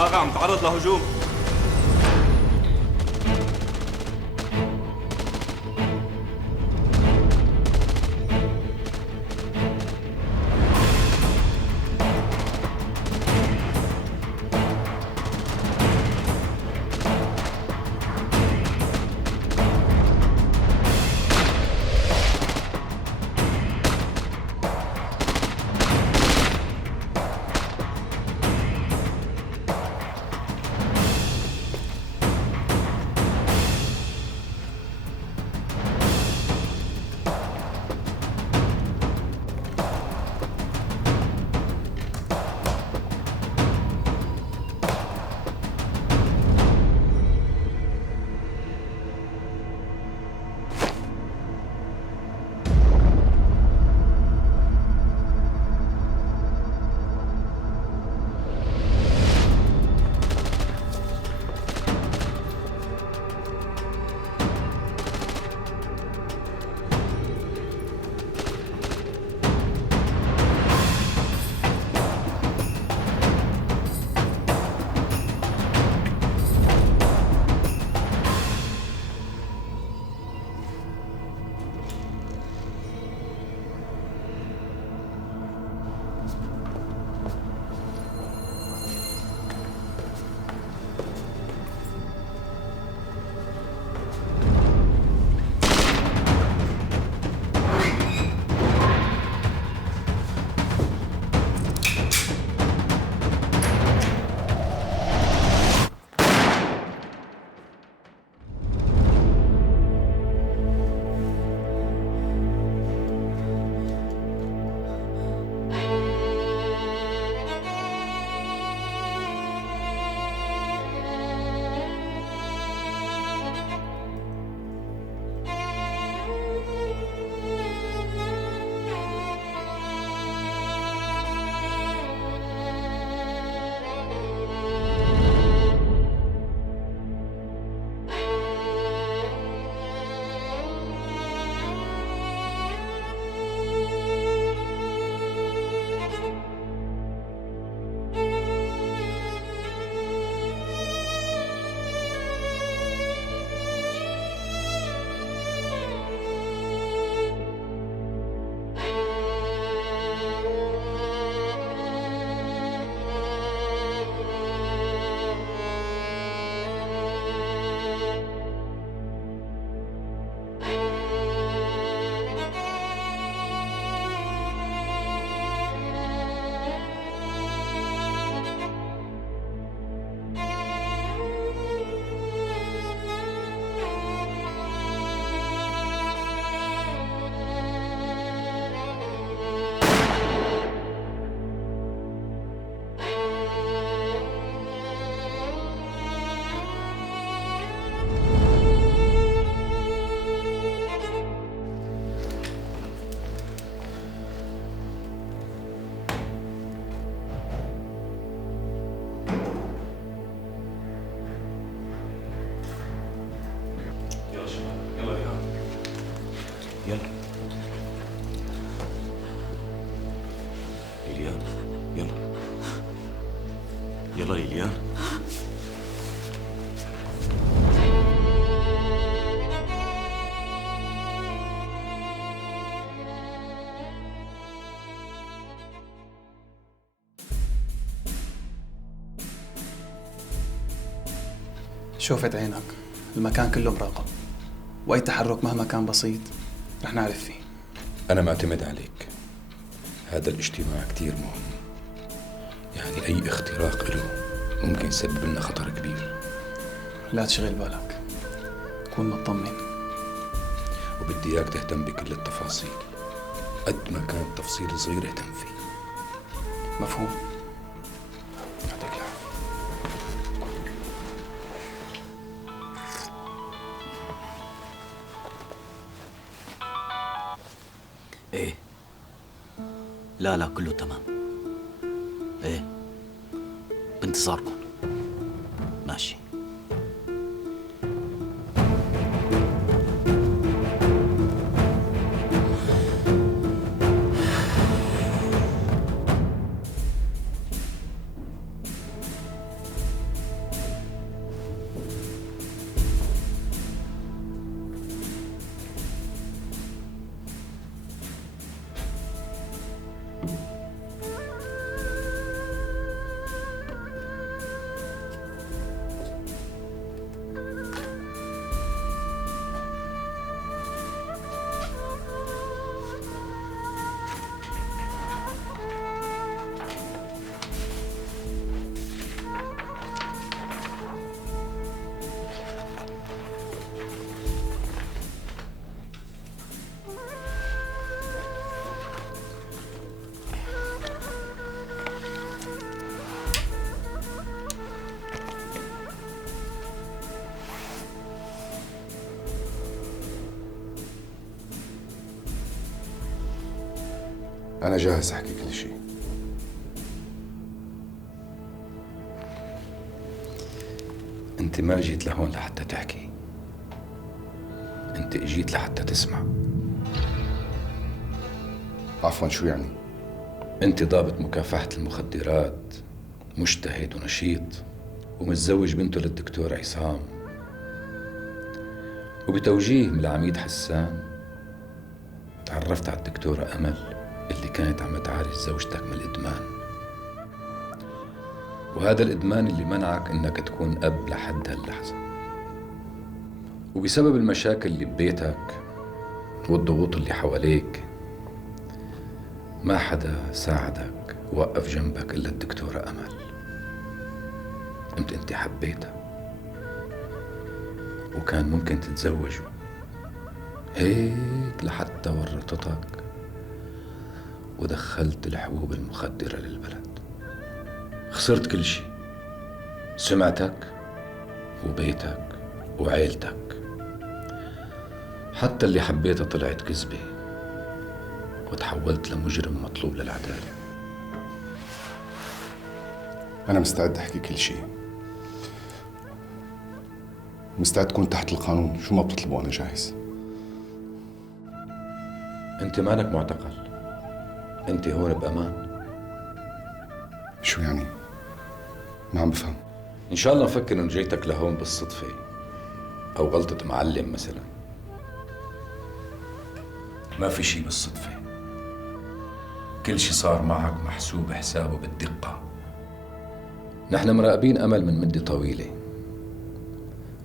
آغا عم تعرض لهجوم. يلا ليليان، يلا يلا ليليان. شوفت عينك، المكان كله مراقب، وأي تحرك مهما كان بسيط رح نعرف فيه. أنا معتمد عليك. هذا الاجتماع كتير مهم، يعني أي اختراق له ممكن يسبب لنا خطر كبير. لا تشغل بالك، كون مطمن. وبدي إياك تهتم بكل التفاصيل، قد ما كان تفصيل صغير اهتم فيه. مفهوم. يعطيك العافية. ايه لا كله تمام. ايه بانتظاركم. ماشي. أنا جاهز أحكي كل شيء. أنت ما جيت لهون لحتى تحكي، أنت اجيت لحتى تسمع. عفواً، شو يعني؟ أنت ضابط مكافحة المخدرات، مجتهد ونشيط، ومتزوج بنته للدكتور عصام، وبتوجيه من العميد حسان تعرفت على الدكتورة أمل اللي كانت عم تعالج زوجتك من الإدمان، وهذا الإدمان اللي منعك إنك تكون أب لحد هاللحظة. وبسبب المشاكل اللي ببيتك والضغوط اللي حواليك ما حدا ساعدك ووقف جنبك إلا الدكتورة أمل. أنت حبيتها وكان ممكن تتزوجوا، هيك لحتى ورطتك ودخلت الحبوب المخدرة للبلد. خسرت كل شيء، سمعتك وبيتك وعيلتك، حتى اللي حبيتها طلعت كذبة وتحولت لمجرم مطلوب للعدالة. أنا مستعد أحكي كل شيء، مستعد تكون تحت القانون. شو ما بتطلبوا أنا جاهز. أنت مانك معتقل، أنت هون بأمان. شو يعني؟ ما عم بفهم. إن شاء الله نفكر إن جيتك لهون بالصدفة أو غلطة معلم مثلا. ما في شي بالصدفة، كل شي صار معك محسوب حسابه بالدقة. نحن مراقبين أمل من مدة طويلة،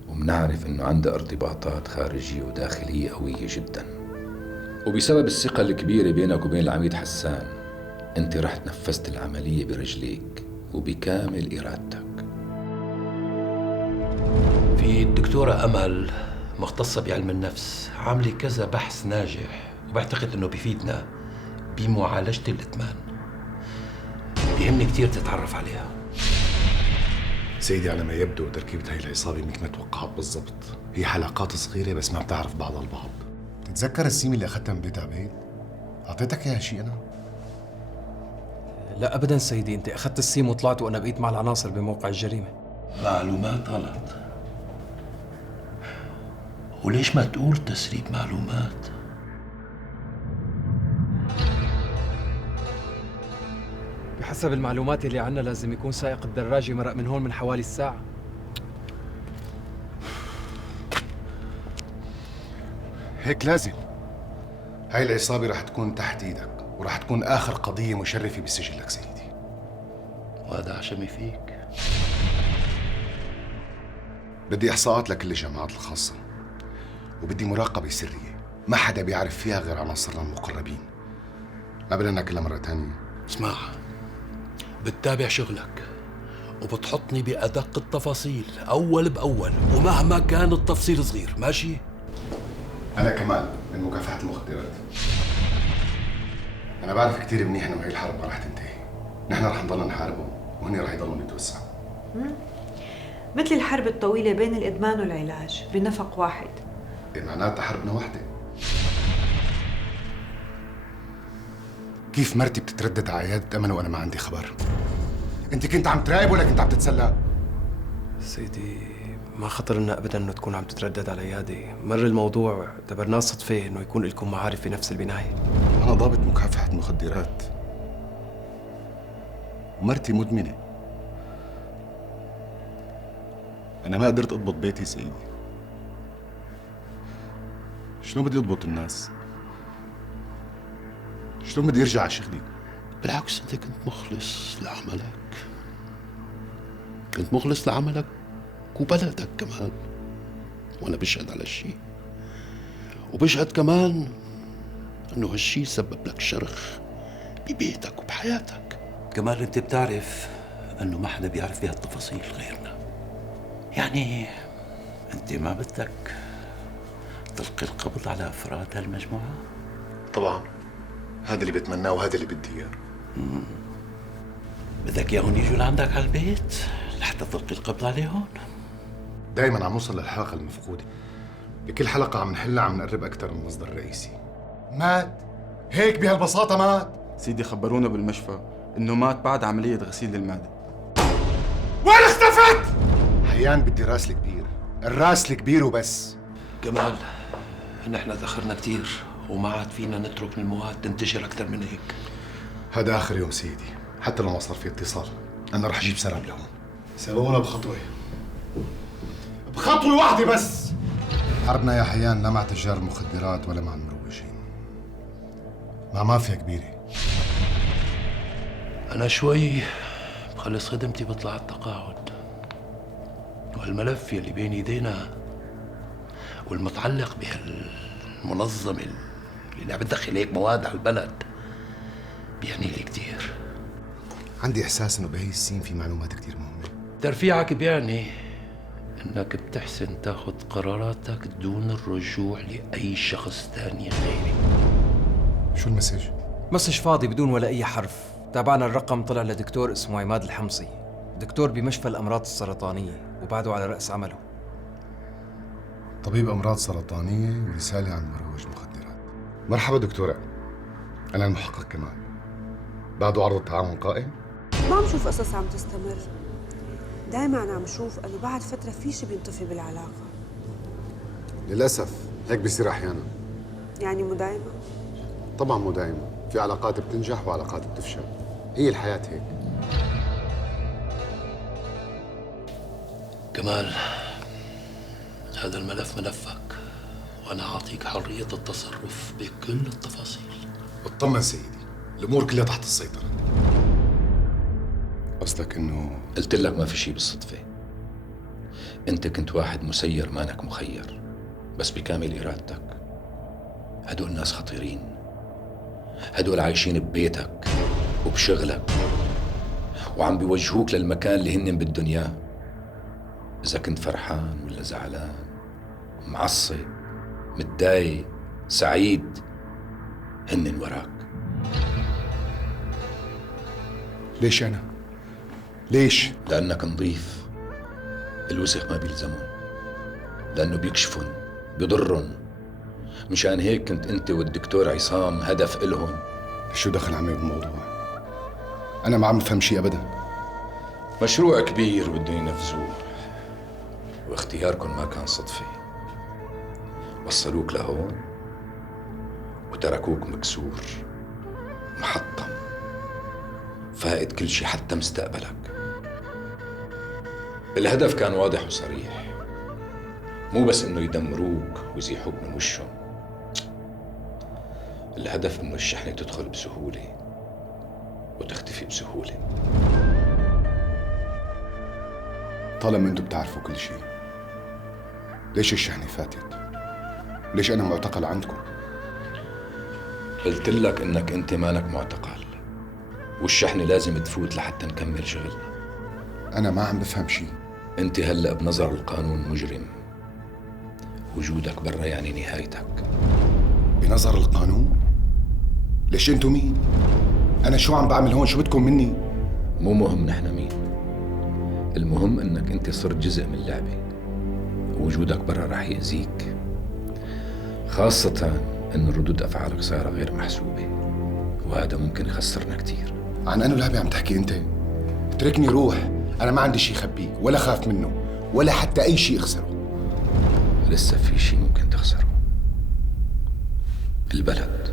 ومنعرف إنه عندها ارتباطات خارجية وداخلية قوية جدا، وبسبب الثقة الكبيرة بينك وبين العميد حسان أنت رحت نفذت العملية برجليك وبكامل إرادتك. في الدكتورة أمل مختصة بعلم النفس، عاملة كذا بحث ناجح وبعتقد إنه بيفيدنا بمعالجة الإدمان. بيهمني كتير تتعرف عليها. سيدي، على ما يبدو تركيبة هاي العصابة مثل ما توقعت بالضبط. هي حلقات صغيرة بس ما بتعرف بعضها البعض. تتذكر السيم اللي اخذتها من بيت عبيد؟ اعطيتك اياها شيء انا؟ لا ابدا سيدي، انت اخذت السيم وطلعت وانا بقيت مع العناصر بموقع الجريمه. معلومات غلط. وليش ما تقول تسريب معلومات؟ بحسب المعلومات اللي عنا لازم يكون سائق الدراجه مرق من هون من حوالي الساعه. هيك لازم. هاي العصابة رح تكون تحت ايدك ورح تكون اخر قضية مشرفة بسجلك سيدي. وهذا عشمي فيك. بدي احصاءات لكل الجامعات الخاصة، وبدي مراقبة سرية ما حدا بيعرف فيها غير عناصرنا المقربين. ما بدنا ناكلها مرة تانية. اسمع، بتتابع شغلك وبتحطني بأدق التفاصيل أول بأول، ومهما كان التفصيل صغير، ماشي؟ أنا كمال من مكافحة المخدرات. أنا بعرف كتير منيح إنه هي الحرب ما رح تنتهي. نحن رح نضلنا نحاربهم وهن رح يضلوا يتوسعوا. مثل الحرب الطويلة بين الإدمان والعلاج بنفق واحد. إيه معناتها حربنا واحدة. كيف مرتي بتتردد على عيادة أمل وأنا ما عندي خبر؟ أنت كنت عم تراقب ولا كنت عم تتسلى؟ سيدي ما خطر لنا ابدا انه تكون عم تتردد على عيادي، مر الموضوع اعتبرناه صدفه انه يكون لكم معارف في نفس البنايه. أنا ضابط مكافحة مخدرات ومرتي مدمنة. أنا ما قدرت أضبط بيتي سيدي. شلون بدي أضبط الناس؟ شلون بدي أرجع على شغلي؟ بالعكس، أنت كنت مخلص لعملك، كنت مخلص لعملك وبلدك كمان، وأنا بشهد على الشيء، وبشهد كمان إنه هالشيء سبب لك شرخ ببيتك وبحياتك. كمان أنت بتعرف إنه ما حدا بيعرف بهالتفاصيل غيرنا، يعني أنت ما بدك تلقي القبض على أفراد هالمجموعة؟ طبعا، هذا اللي بتمناه وهذا اللي بدي إياه. بدك إياهم يجوا لعندك على البيت لحتى تلقي القبض عليهم؟ دايما عم نوصل للحلقة المفقودة. بكل حلقة عم نحلها عم نقرب أكثر من المصدر الرئيسي. مات هيك بهالبساطة مات. سيدي خبرونا بالمشفى إنه مات بعد عملية غسيل المعدة. وين اختفت؟ حيان بدي راس الكبير، الراس الكبير وبس. كمال، نحن تأخرنا كتير وما عاد فينا نترك المواد تنتشر أكثر من هيك. هذا آخر يوم سيدي، حتى لو ما صار في اتصال أنا رح أجيب سلام لهون. سبقونا بخطوة، بخطوة واحدة بس. حربنا يا حيان لا مع تجار المخدرات ولا مع المروجين، مع مافيا كبيرة. أنا شوي بخلص خدمتي بطلع على التقاعد، والملف يلي بين ايدينا والمتعلق بهالمنظمة اللي عم بتدخل هيك مواد على البلد بيعني لي كتير. عندي إحساس إنه بهي السين في معلومات كتير مهمة. ترفيعك بيعني إنك بتحسن تاخد قراراتك دون الرجوع لأي شخص تاني غيري. شو المسج؟ مسج فاضي بدون ولا أي حرف. تابعنا الرقم طلع لدكتور اسمه عماد الحمصي، دكتور بمشفى الأمراض السرطانية وبعده على رأس عمله. طبيب أمراض سرطانية ورسالة عن مروج مخدرات. مرحبا دكتورة، أنا المحقق كمال. بعده عرض التعاون قائم؟ ما عم شوف قصص عم تستمر، دايما عم شوف انه بعد فترة في شي بينطفي بالعلاقة. للأسف هيك بيصير أحيانا. يعني مو دايما؟ طبعا مو دايما، في علاقات بتنجح وعلاقات بتفشل، هي الحياة هيك. كمال، هذا الملف ملفك وأنا أعطيك حرية التصرف بكل التفاصيل. اطمن سيدي، الأمور كلها تحت السيطرة. قصدك إنه قلت لك ما في شي بالصدفة. انت كنت واحد مسير مانك مخير، بس بكامل إرادتك. هدول ناس خطيرين، هدول عايشين ببيتك وبشغلك وعم بيوجهوك للمكان اللي هن بدهم اياه. إذا كنت فرحان ولا زعلان، معصب، متضايق، سعيد، هن وراك. ليش أنا؟ ليش؟ لأنك نظيف، الوسخ ما بيلزمهم، لأنه بيكشفن، بيضرن. مشان هيك كنت أنت والدكتور عصام هدف إلهم. شو دخل عمي بالموضوع؟ أنا ما عم بفهم شيء أبدا. مشروع كبير بدهم ينفذوه، واختياركم ما كان صدفة. وصلوك لهون وتركوك مكسور، محطم، فائد كل شي حتى مستقبلك. الهدف كان واضح وصريح، مو بس انه يدمروك ويزيحوك من وشهم. الهدف انه الشحنة تدخل بسهولة وتختفي بسهولة. طالما انتم بتعرفوا كل شيء، ليش الشحنة فاتت؟ ليش أنا معتقل عندكم؟ قلت لك انك انت مانك معتقل، والشحنة لازم تفوت لحتى نكمل شغلنا. أنا ما عم بفهم شيء. انت هلأ بنظر القانون مجرم، وجودك برا يعني نهايتك. بنظر القانون؟ ليش انتم مين؟ أنا شو عم بعمل هون؟ شو بدكم مني؟ مو مهم نحن مين، المهم انك انت صرت جزء من اللعبة، ووجودك برا رح يأذيك، خاصة ان ردود افعالك صايرة غير محسوبة، وهذا ممكن يخسرنا كتير. عن أنو لعبة عم تحكي أنت؟ اتركني روح، أنا ما عندي شيء خبيه ولا خاف منه ولا حتى أي شيء أخسره. لسه في شيء ممكن تخسره، البلد.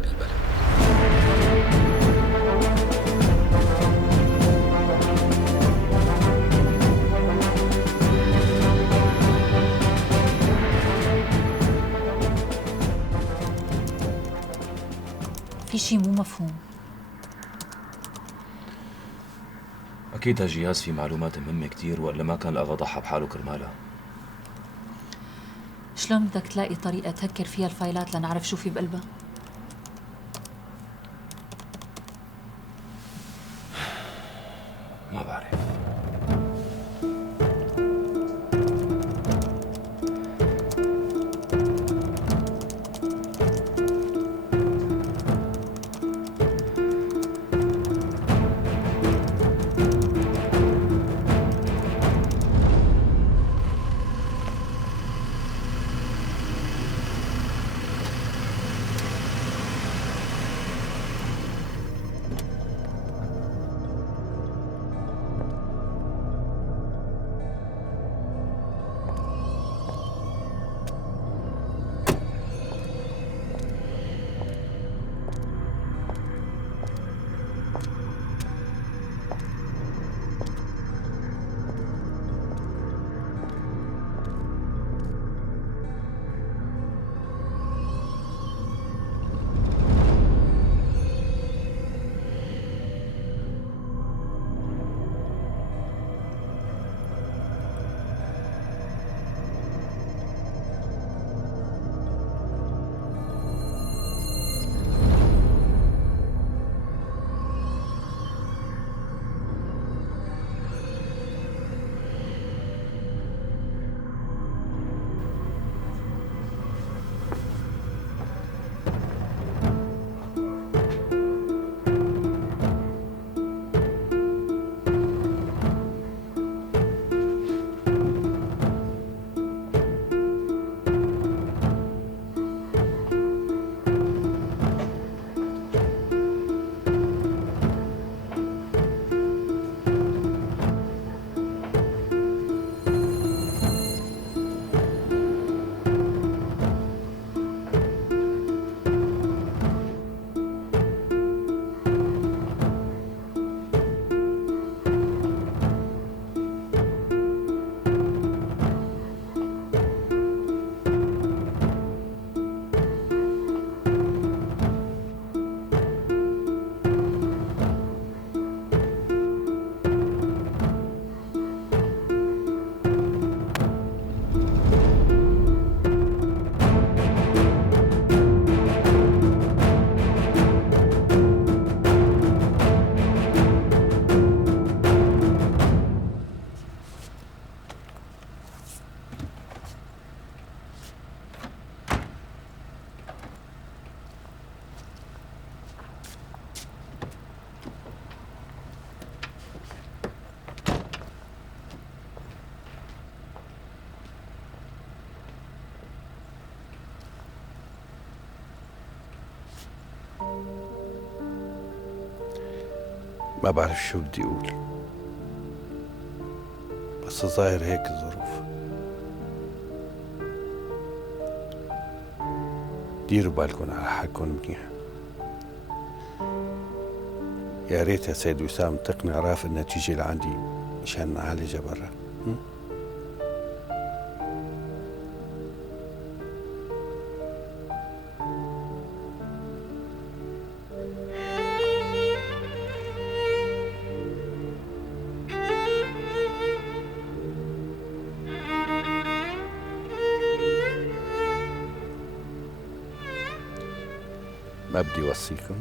في شيء مو مفهوم. أكيد هالجهاز فيه معلومات مهمة كتير، وإلا ما كان الأغا ضحى بحاله كرمالها. شلون بدك تلاقي طريقة تهكر فيها الفايلات لنعرف شو في بقلبها؟ ما بعرف. ما بعرف شو بدي أقول، بس الظاهر هيك الظروف. ديروا بالكم على حالكم منيح. يا ريت يا سيد وسام تقنع رافق انها تيجي لعندي مشان نعالجها برا. ما بدي أوصيكم،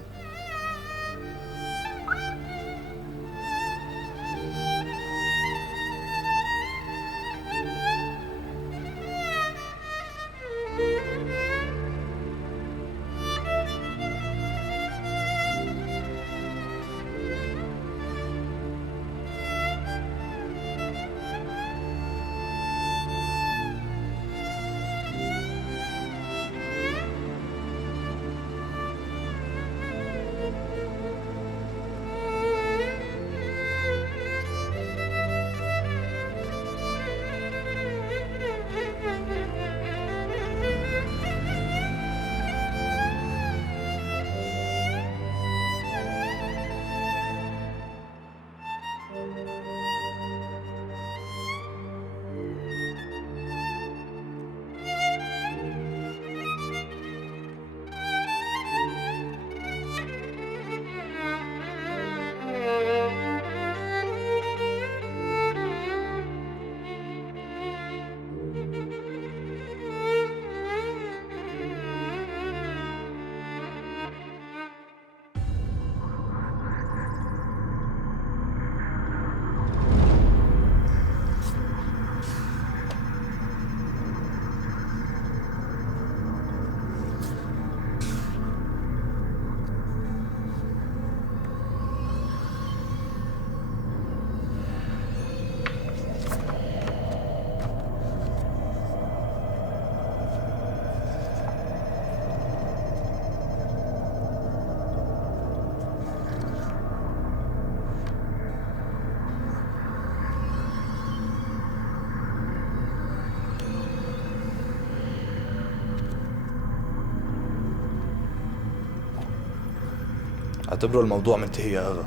اعتبروا الموضوع منتهي يا أغا.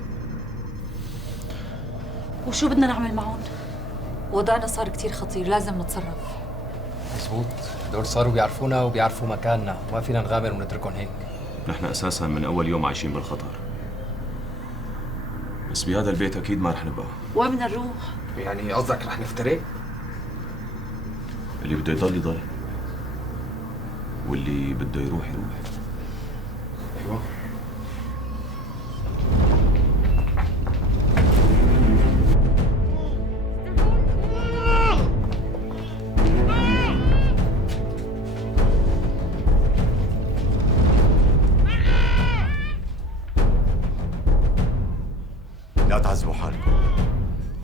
وشو بدنا نعمل معهم؟ وضعنا صار كتير خطير، لازم نتصرف. مزبوط، دول صاروا بيعرفونا وبيعرفوا مكاننا، ما فينا نغامر ونتركهم هيك. نحن أساساً من أول يوم عايشين بالخطر، بس بهذا البيت أكيد ما رح نبقى. وين بدنا نروح؟ يعني قصدك رح نفترق؟ اللي بده يضل يضل، واللي بده يروح يروح. أيوة. لا تعذبوا حالكم،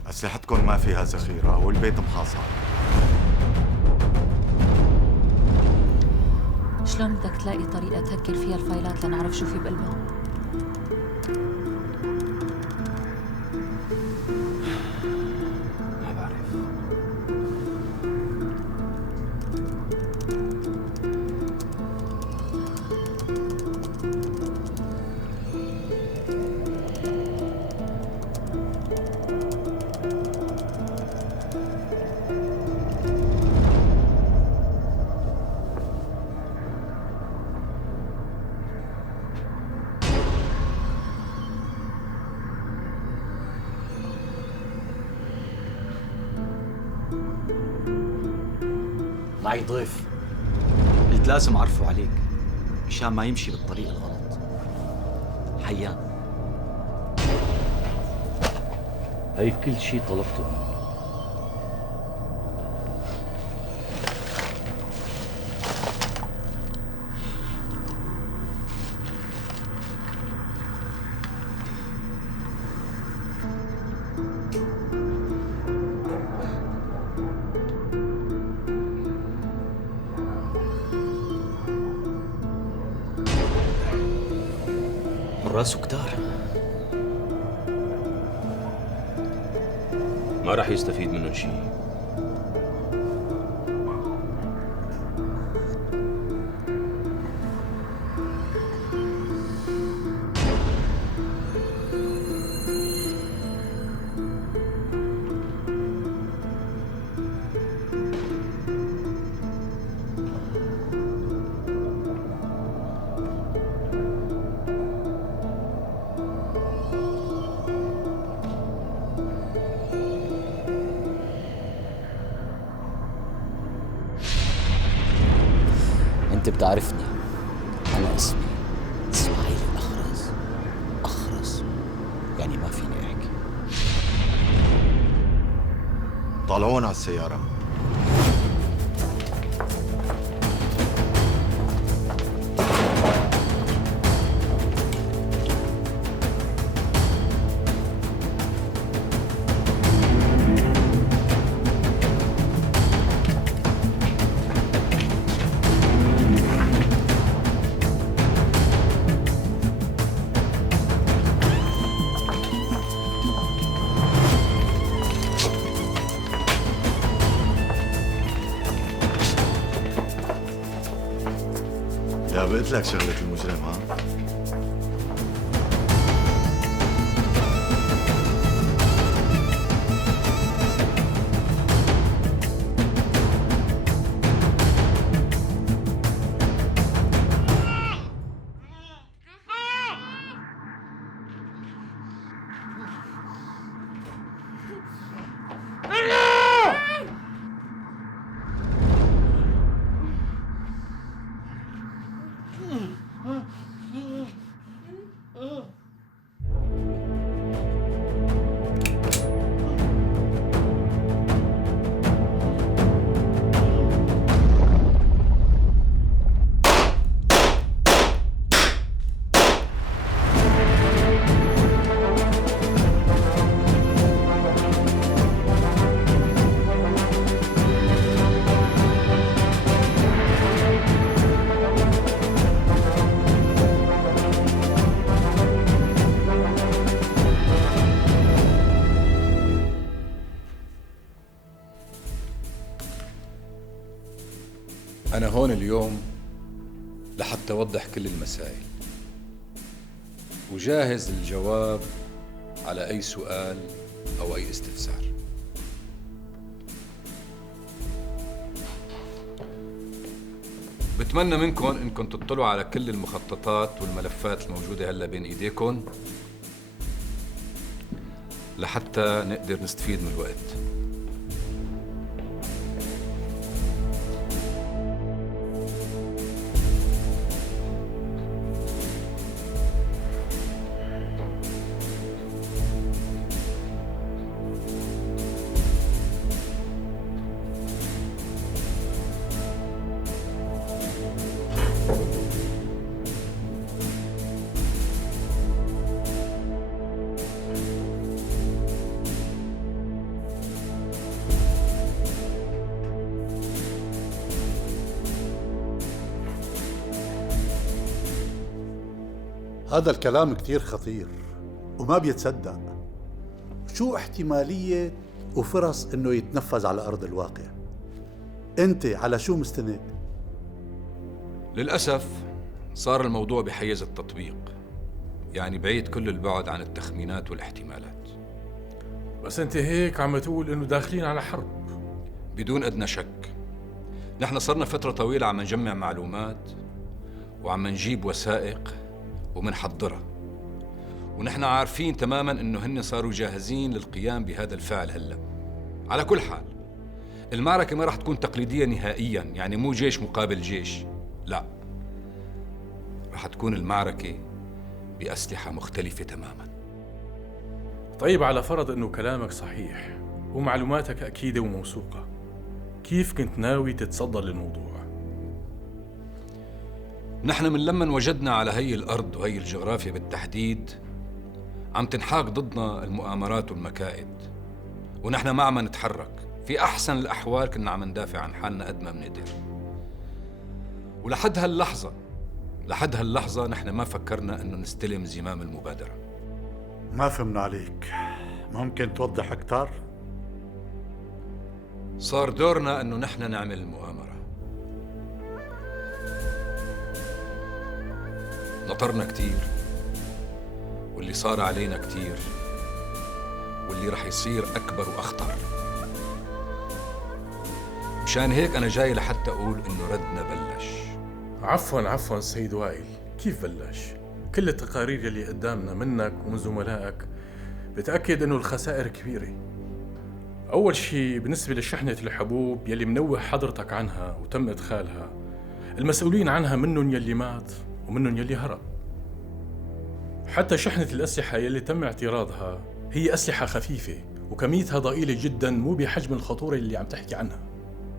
أسلحتكم ما فيها ذخيرة والبيت محاصر. شلون بدك تلاقي طريقة تهكر فيها الفايلات لنعرف شو في بقلبها؟ ما بعرف. معي ضيف قلت لازم أعرفه عليك مشان ما يمشي بالطريق الغلط. حيان، هي كل شي طلبته منه. راسه كتار، ما راح يستفيد منهم شيء. انت بتعرفني، انا اسمي اسماعيل الاخرس. اخرس يعني ما فيني احكي. طالعون على السيارة. يا قلت لك شغلة المجرم ها؟ أنا هون اليوم لحتى أوضح كل المسائل وجاهز للجواب على أي سؤال أو أي استفسار. بتمنى منكم إنكم تطلعوا على كل المخططات والملفات الموجودة هلا بين إيديكم لحتى نقدر نستفيد من الوقت. هذا الكلام كتير خطير وما بيتصدق. شو احتمالية وفرص انه يتنفذ على ارض الواقع؟ انت على شو مستند؟ للأسف صار الموضوع بحيز التطبيق، يعني بعيد كل البعد عن التخمينات والاحتمالات. بس انت هيك عم تقول انه داخلين على حرب. بدون أدنى شك. نحن صرنا فترة طويلة عم نجمع معلومات وعم نجيب وثائق ومنحضرها، ونحن عارفين تماماً إنه هن صاروا جاهزين للقيام بهذا الفعل هلا. على كل حال المعركة ما راح تكون تقليدية نهائياً، يعني مو جيش مقابل جيش، لا، راح تكون المعركة بأسلحة مختلفة تماماً. طيب على فرض انه كلامك صحيح ومعلوماتك أكيدة وموثوقة، كيف كنت ناوي تتصدى للموضوع؟ نحن من لما وجدنا على هي الأرض وهي الجغرافيا بالتحديد عم تنحاك ضدنا المؤامرات والمكائد، ونحن ما عم نتحرك. في أحسن الأحوال كنا عم ندافع عن حالنا قد ما بنقدر. ولحد هاللحظة نحن ما فكرنا إنه نستلم زمام المبادرة. ما فهمنا عليك، ممكن توضح أكثر؟ صار دورنا انه نحن نعمل المؤامرة. نطرنا كتير، واللي صار علينا كتير، واللي رح يصير أكبر وأخطر. مشان هيك أنا جاي لحتى أقول إنه ردنا بلش. عفواً سيد وائل، كيف بلش؟ كل التقارير اللي قدامنا منك ومن زملائك بتأكد إنه الخسائر كبيرة. أول شيء بالنسبة لشحنة الحبوب يلي منوه حضرتك عنها وتم إدخالها، المسؤولين عنها منهم يلي مات ومنهم يلي هرب. حتى شحنة الأسلحة يلي تم اعتراضها هي أسلحة خفيفة وكميتها ضئيلة جدا، مو بحجم الخطورة اللي عم تحكي عنها.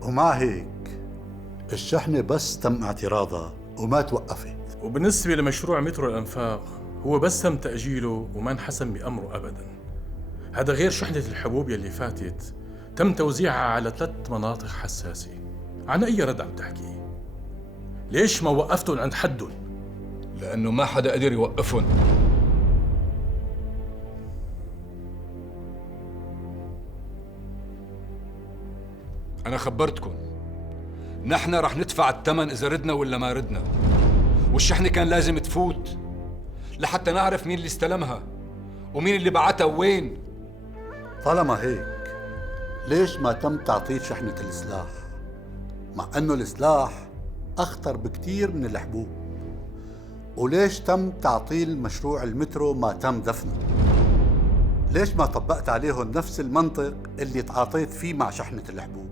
ومع هيك الشحنة بس تم اعتراضها وما توقفت. وبالنسبة لمشروع مترو الأنفاق هو بس تم تأجيله وما انحسم بأمره أبدا. هذا غير شحنة الحبوب يلي فاتت تم توزيعها على 3 مناطق حساسة. عن أي رد عم تحكي؟ ليش ما وقفتن عند حدهم؟ لأنه ما حدا قدر يوقفهم. أنا خبرتكم، نحن رح ندفع الثمن إذا ردنا ولا ما ردنا، والشحنة كان لازم تفوت لحتى نعرف مين اللي استلمها ومين اللي بعتها وين. طالما هيك ليش ما تم تعطيل شحنة السلاح؟ مع أنه السلاح أخطر بكتير من الحبوب. وليش تم تعطيل مشروع المترو ما تم دفنه؟ ليش ما طبقت عليهم نفس المنطق اللي تعاطيت فيه مع شحنة الحبوب؟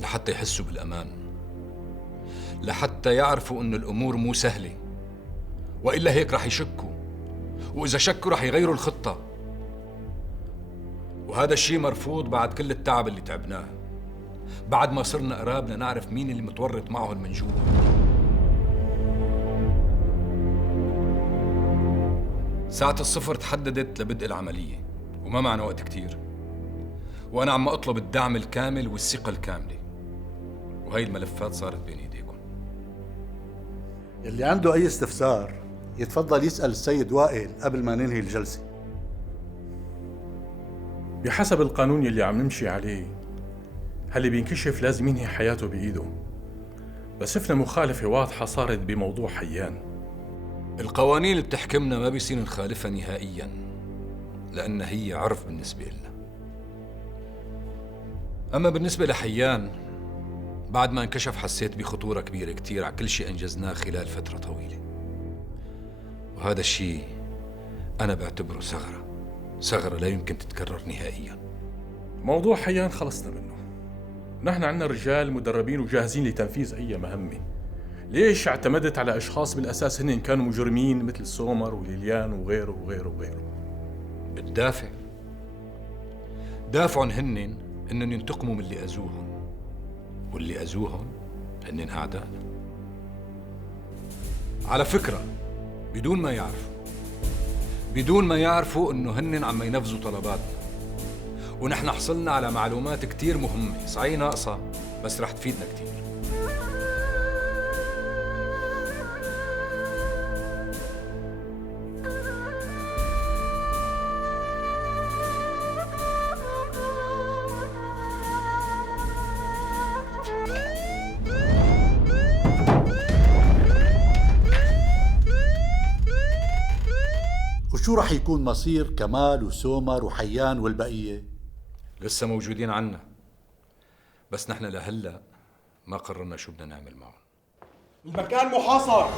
لحتى يحسوا بالأمان، لحتى يعرفوا إنه الأمور مو سهلة، وإلا هيك رح يشكوا، وإذا شكوا رح يغيروا الخطة. وهذا الشيء مرفوض بعد كل التعب اللي تعبناه، بعد ما صرنا قرابنا نعرف مين اللي متورط معهم من جوا. ساعة الصفر تحددت لبدء العملية وما معنا وقت كتير، وأنا عم أطلب الدعم الكامل والثقة الكاملة، وهي الملفات صارت بين إيديكم. اللي عنده أي استفسار يتفضل يسأل السيد وائل قبل ما ننهي الجلسة. بحسب القانون يلي عم نمشي عليه، هاللي بينكشف لازم ينهي حياته بإيده. بس شفنا مخالفة واضحة صارت بموضوع حيان. القوانين اللي بتحكمنا ما بيصير نخالفها نهائياً، لأن هي عرف بالنسبة لنا. أما بالنسبة لحيان، بعد ما انكشف حسيت بخطورة كبيرة كتير على كل شيء أنجزناه خلال فترة طويلة، وهذا الشيء أنا بعتبره ثغرة لا يمكن تتكرر نهائياً. موضوع حيان خلصنا منه. نحن عنا رجال مدربين وجاهزين لتنفيذ أي مهمة. ليش اعتمدت على أشخاص بالأساس هن كانوا مجرمين مثل سومر وليليان وغيره وغيره وغيره؟ الدافع دافعهم هن إنهم ينتقموا من اللي أذوهم، واللي أذوهم هن أعدائنا. على فكرة، بدون ما يعرفوا إنه هن عم ينفذوا طلباتنا، ونحن حصلنا على معلومات كتير مهمة، صحيح ناقصة بس رح تفيدنا كتير. وشو رح يكون مصير كمال وسومر وحيان والبقية؟ لسه موجودين عنا، بس نحن لهلا ما قررنا شو بدنا نعمل معهم. المكان محاصر.